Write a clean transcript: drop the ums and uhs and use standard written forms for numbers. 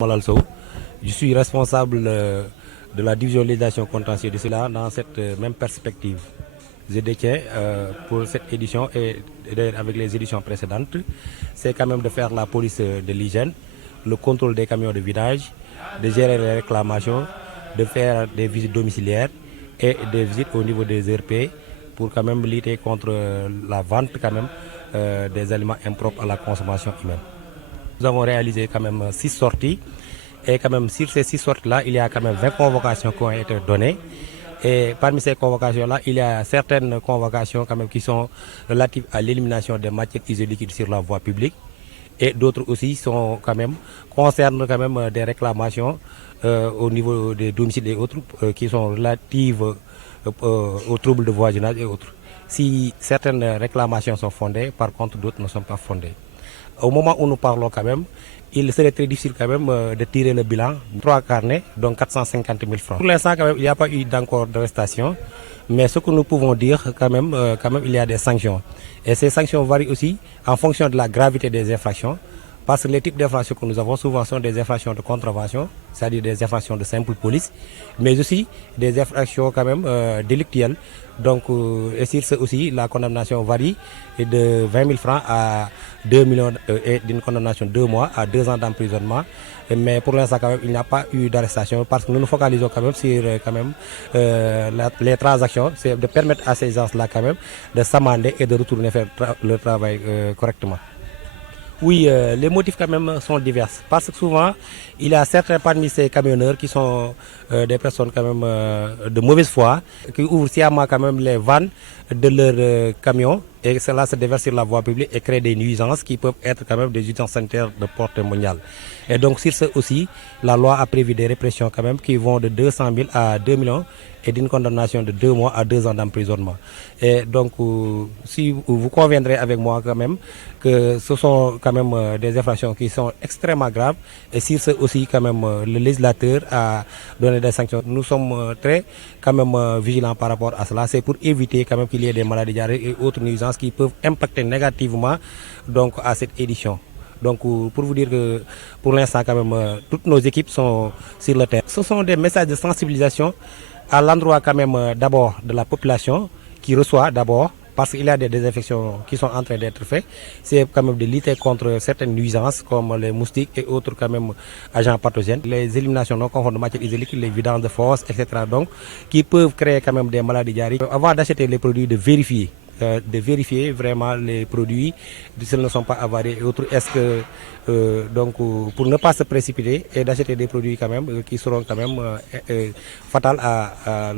Malal Sow. Je suis responsable de la division législation contentieuse de cela dans cette même perspective. Je détiens pour cette édition et avec les éditions précédentes, c'est quand même de faire la police de l'hygiène, le contrôle des camions de vidage, de gérer les réclamations, de faire des visites domiciliaires et des visites au niveau des ERP pour quand même lutter contre la vente quand même des aliments impropres à la consommation humaine. Nous avons réalisé quand même 6 sorties et quand même sur ces 6 sorties-là, il y a quand même 20 convocations qui ont été données. Et parmi ces convocations-là, il y a certaines convocations quand même qui sont relatives à l'élimination des matières isoliquides sur la voie publique. Et d'autres aussi sont quand même, concernent quand même des réclamations au niveau des domiciles et autres qui sont relatives aux troubles de voisinage et autres. Si certaines réclamations sont fondées, par contre d'autres ne sont pas fondées. Au moment où nous parlons quand même, il serait très difficile quand même de tirer le bilan. 3 carnets, donc 450 000 francs. Pour l'instant, quand même, il n'y a pas eu d'encore d'arrestation. Mais ce que nous pouvons dire, quand même, il y a des sanctions. Et ces sanctions varient aussi en fonction de la gravité des infractions. Parce que les types d'infractions que nous avons souvent sont des infractions de contravention, c'est-à-dire des infractions de simple police, mais aussi des infractions quand même délictuelles. Donc, et sur ce aussi, la condamnation varie de 20 000 francs à 2 millions et d'une condamnation de 2 mois à 2 ans d'emprisonnement. Mais pour l'instant, quand même, il n'y a pas eu d'arrestation parce que nous nous focalisons quand même sur quand même, les transactions, c'est de permettre à ces gens-là quand même de s'amender et de retourner faire le travail correctement. Oui, les motifs quand même sont divers. Parce que souvent, il y a certains parmi ces camionneurs qui sont des personnes quand même de mauvaise foi, qui ouvrent sciemment quand même les vannes de leurs camions et cela se déverse sur la voie publique et crée des nuisances qui peuvent être quand même des nuisances sanitaires de portée mondiale. Et donc sur ce aussi, la loi a prévu des répressions quand même qui vont de 200 000 à 2 millions et d'une condamnation de 2 mois à 2 ans d'emprisonnement. Et donc, si vous conviendrez avec moi quand même que ce sont quand même des infractions qui sont extrêmement graves et sur ce aussi quand même le législateur a donné des sanctions. Nous sommes très quand même vigilants par rapport à cela. C'est pour éviter quand même qu'il y ait des maladies diarrhées et autres nuisances qui peuvent impacter négativement donc, à cette édition. Donc pour vous dire que pour l'instant quand même toutes nos équipes sont sur le terrain. Ce sont des messages de sensibilisation à l'endroit quand même d'abord de la population qui reçoit d'abord parce qu'il y a des désinfections qui sont en train d'être faites. C'est quand même de lutter contre certaines nuisances comme les moustiques et autres quand même agents pathogènes. Les éliminations non conformes de matières isoliquides, les vidanges de fosse, etc. Donc qui peuvent créer quand même des maladies diarrhéiques. Avant d'acheter les produits, de vérifier vraiment les produits, s'ils ne sont pas avariés et autres. Est-ce que donc pour ne pas se précipiter et d'acheter des produits quand même qui seront quand même fatals à